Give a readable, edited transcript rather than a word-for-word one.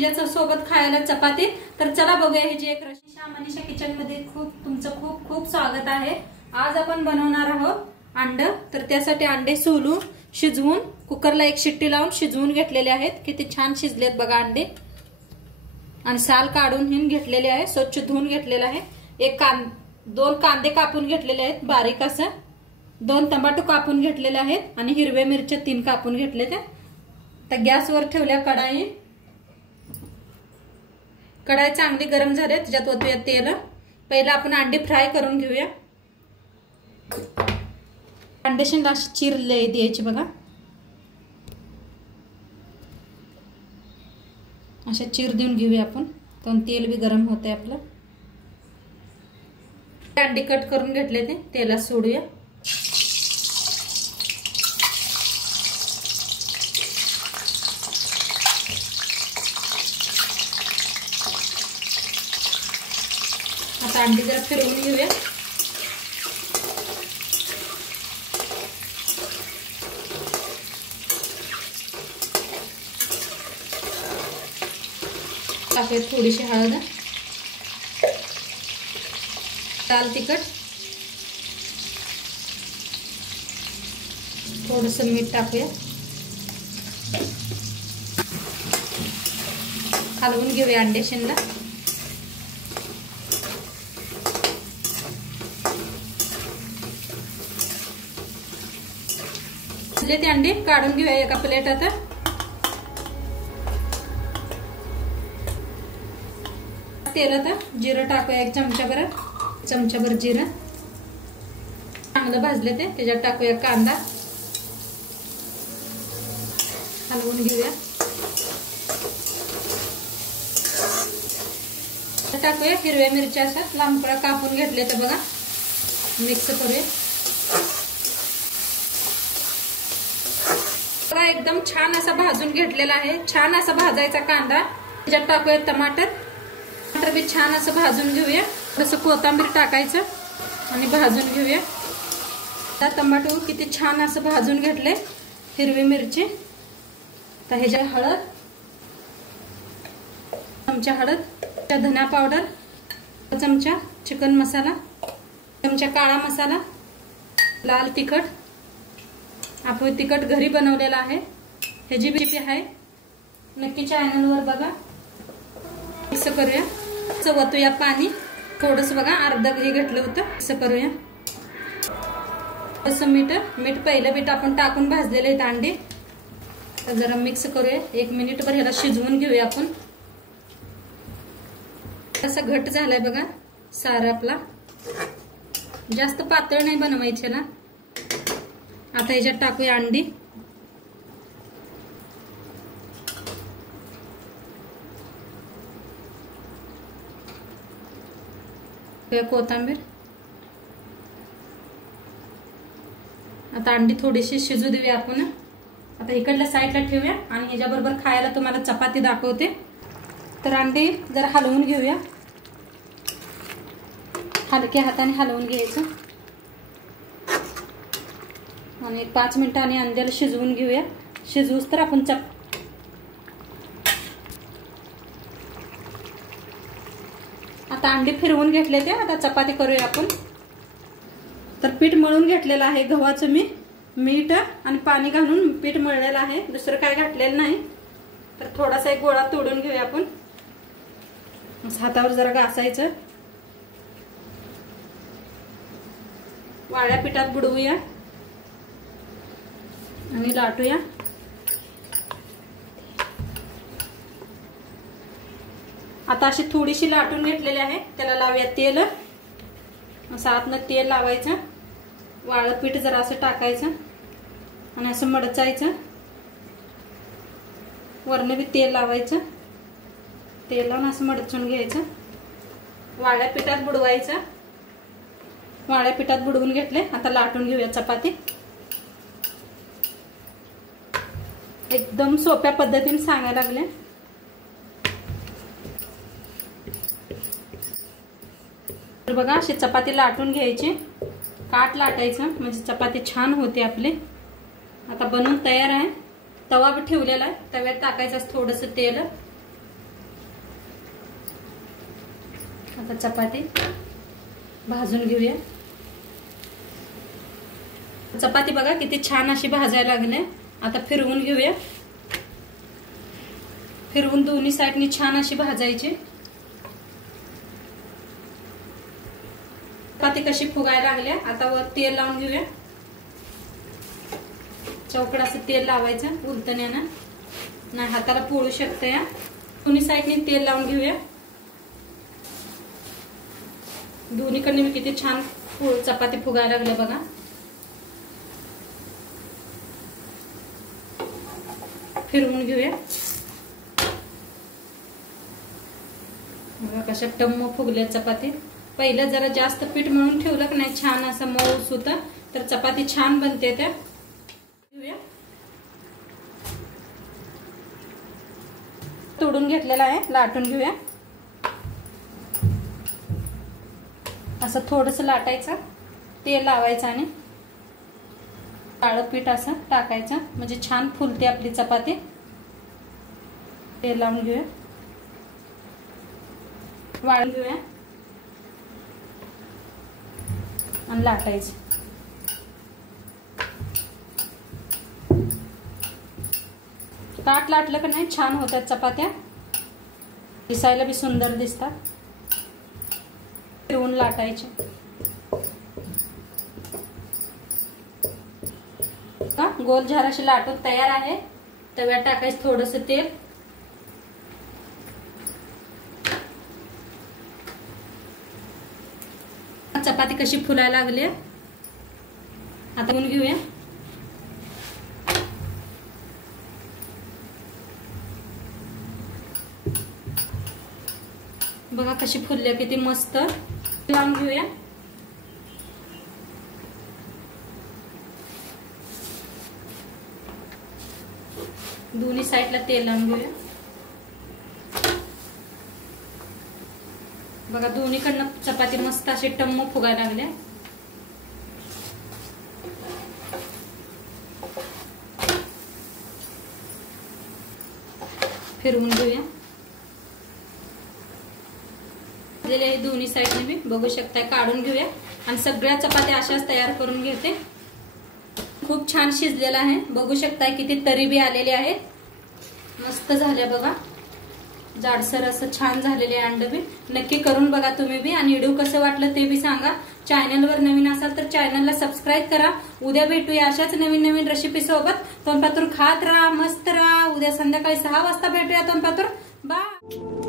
तिच्या सोबत खायला चपाती। तर चला बघूया ही जी एक रेसिपी। मनीषा किचन मध्ये तुमचं खूप खूप स्वागत आहे। आज आपण बनवणार आहोत अंड। तर त्यासाठी अंडे सोलून शिजवून कुकरला एक शिट्टी लावून शिजवून घेतलेले आहेत। किती छान शिजलेत बघा अंडे। आणि साल काढून हिन घेतलेले आहे, स्वच्छ धुवून घेतलेला आहे। दोन कांदे कापून घेतलेले आहेत बारीक असं, 2 टमाटो कापून घेतलेले आहेत आणि हिरव्या मिरच्या 3 कापून घेतलेत। तर गॅसवर ठेवल्या कढाई। कढाई चांगली गरम झाली, त्याच्यात ओतूया तेल। पहिला आपण अंडे फ्राय करून घेऊया। अंडे शेंगा चिरले द्यायचे बघा, अशा चीर देऊन घेऊया आपण। तर तेल भी गरम होते आपलं। अंडे कट करून घेतले ते तेलात सोडूया। आता अंडे जरा फिरवून घेऊया। टाकूया थोडीशी हळद, लाल तिखट, थोडंसं मीठ टाकूया। हलवून घेऊया अंडे शेंगा। ते अंडे काढून घेऊया एका प्लेटात। तेलात जिरं टाकूया 1 चमचाभर जिरं। चांगलं भाजले ते त्याच्यात टाकूया कांदा, हलवून घेऊया। टाकूया हिरव्या मिरच्या असं लांबकळा कापून घेतले तर बघा, मिक्स करूया। बघा एकदम छान असा भाजून घेतलेला आहे। छान असा भाजायचा कांदा। त्याच्यात टाकूया टमाटर भी छान असं भाजून घेऊया। थोडंसं कोथिंबीर टाकायचं आणि भाजून घेऊया। आता टमाटो किती छान असं भाजून घेतले, हिरवी मिरची। तर ह्याच्या हळद, चमचा हळद, धना पावडर, चमचा चिकन मसाला, चमचा काळा मसाला, लाल तिखट। आपण तिखट घरी बनवलेला आहे। ह्याची रेसिपी आहे, नक्की चॅनलवर बघा। मिक्स करूया। वतूया पाणी थोडंसं बघा, अर्धा हे घेतलं होतं। मिक्स करूया। थोडंसं मीठ पहिलं बीट आपण टाकून भाजलेले आहेत अंडे। तर जरा मिक्स करूया। 1 मिनिटभर ह्याला शिजवून घेऊया आपण। असं घट झालाय बघा सारा आपला, जास्त पातळ नाही बनवायचे ना। आता ह्याच्यात टाकूया अंडी। कोथिंबीर। आता अंडी थोडीशी शिजू देऊया आपण। आता इकडल्या साईडला ठेवूया आणि ह्याच्याबरोबर खायला तुम्हाला चपाती दाखवते। तर अंडी जरा हलवून घेऊया, हलक्या हाताने हलवून घ्यायचं आणि 5 मिनिटांनी अंड्याला शिजवून घेऊया। शिजवूस तर आपण आता अंडी फिरवून घेतले ते। आता चपाती करूया आपण। तर पीठ मळून घेतलेलं आहे गव्हाचं मी, मीठ आणि पाणी घालून पीठ मळलेलं आहे, दुसरं काय घातलेलं नाही। तर थोडासा एक गोळा तोडून घेऊया आपण। हातावर जरा घासायचं, वाळ्या पिठात बुडवूया आणि लाटूया। आता अशी थोडीशी लाटून घेतलेली आहे, त्याला लावूया तेल। असं आतनं तेल लावायचं, वाळं पीठ जरा असं टाकायचं आणि असं मडचायचं। वरनं बी तेल लावायचं, तेल लावून असं मडचून घ्यायचं। वाळ्या पिठात बुडवायचं। वाळ्या पिठात बुडवून घेतले। आता लाटून घेऊया चपाती। एकदम सोप्या पद्धतीने सांगायला लागले। तर बघा अशी चपाती लाटून घ्यायची, काट लाटायचं म्हणजे चपाती छान होते आपली। आता बनवून तयार आहे। तवा ठेवलेला आहे, तव्यात टाकायचं थोडंसं तेल आता चपाती भाजून घेऊया। चपाती बघा किती छान अशी भाजायला लागले। आता फिरवून घेऊया। फिरवून दोन्ही साईडनी छान अशी भाजायची। चपाती कशी फुगायला लागल्या। आता वर तेल लावून घेऊया। चौकड असं तेल लावायचं उलटण्यानं, नाही हाताला पोळू शकते। या दोन्ही साईडनी तेल लावून घेऊया। दोन्हीकडे मी किती छान चपाती फुगायला लागले बघा। फिरवून घेऊया। बघा कशा टम्म फुगले चपाती। पहिलं जरा जास्त पीठ मळून ठेवलं की नाही छान असं मऊ सुत तर चपाती छान बनते। त्या घेऊया। तोडून घेतलेला आहे, लाटून घेऊया। असं थोडंसं लाटायचं, तेल लावायचं आणि काळं पीठ असं टाकायचं म्हणजे छान फुलते आपली चपाती। तेल लावून घेऊया, वाळून घेऊया आणि लाटायचं। ताट लाटलं का नाही छान होतात चपात्या, दिसायला बी सुंदर दिसतात। फिरवून लाटायचे। गोल झाराशी लाटून तयार आहे। तव्यात टाकायचं थोडंसं तेल। चपाती कशी फुलायला लागली आता घेऊन घेऊया। बघा कशी फुलल्या किती मस्त। लावून घेऊया। दोन्ही साईडला तेल लावून घेऊया। बघा दोन्हीकडनं चपाती मस्त अशी टम्म फुगायला लागल्या। फिरवून घेऊया। दोन्ही साईडने मी बघू शकता काढून घेऊया आणि सगळ्या चपात्या अशाच तयार करून घेते। खूप छान शिजलेला आहे, बघू शकता किती तरी बी आलेले आहेत, मस्त झाल्या बघा। जाडसर असं छान झालेले अंड बी। नक्की करून बघा तुम्ही बी आणि व्हिडिओ कसं वाटलं ते बी सांगा। चॅनलवर नवीन असाल तर चॅनलला सबस्क्राईब करा। उद्या भेटूया अशाच नवीन नवीन रेसिपी सोबत। तोंडपातूर खात राहा, मस्त राहा। उद्या संध्याकाळी 6 वाजता भेटूया तोंडपातूर। बाय।